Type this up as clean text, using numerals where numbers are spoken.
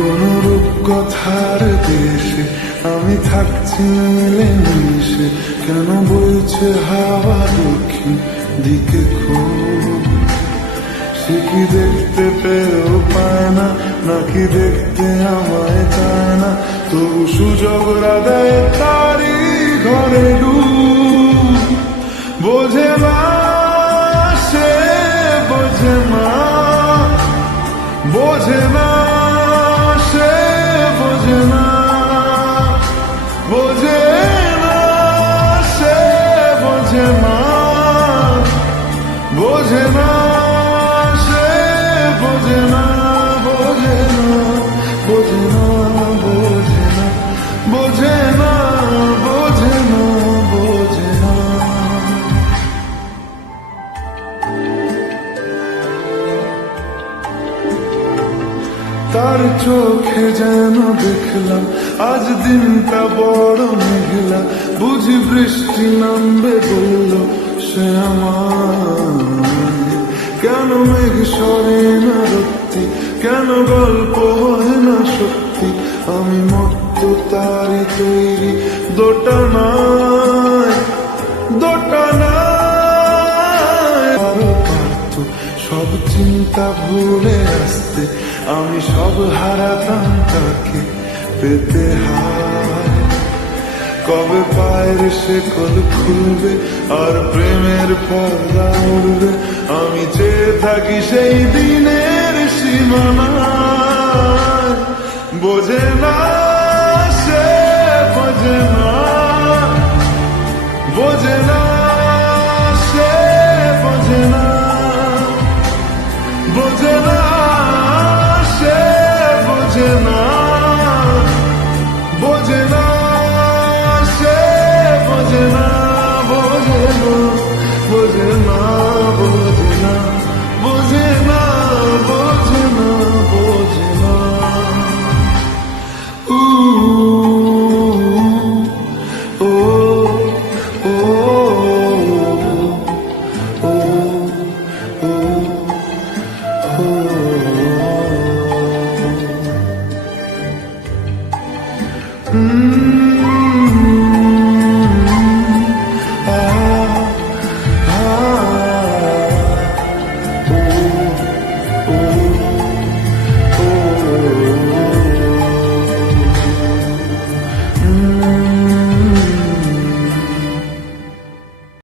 কোন রূপকথার দেশে আমি থাকছি মিলেমিশে, কেন বইছে হাওয়া দক্ষিণ দিকে খুব? সে কি দেখতে পেয়েও পায় না, নাকি দেখতে আমায় চায় না? তবু সুযোগ রাগায় তারি ঘরে ডুব। বোঝে না সে, বোঝে না, বোঝে না সে, বোঝে না, বোঝে না সে, বোঝে না, বোঝে না সে, বোঝে না, বোঝে না, বোঝে না, বোঝে না, বোঝে না, বোঝে না, বোঝে না। তার চোখে যেন দেখলাম আজ দিনটা বড় মেঘলা, বুঝি বৃষ্টি নামবে বলল সে আমার। কেন মেঘ সরে না রত্তি, কেন গল্প হয় না সত্যি? আমি মত্ত তারি তৈরি দোটানায়, দোটানায়। আরো পারত সব চিন্তা ভুলে আসতে, আমি সব হারাতাম তাকে পেতে হায়। কবে পায়ের শেকল খুলবে আর প্রেমের পর্দা উড়বে, আমি চেয়ে থাকি সেই দিনের সীমানায়। বোঝে না সে, বোঝে না, বোঝে না সে, বোঝে না, বোঝে না সে, বোঝে না, বোঝে না সে, বোঝে না, বোঝে না, বোঝে না, বোঝে না, বোঝে না, বোঝে না, বোঝে না। ও ও ও ও ও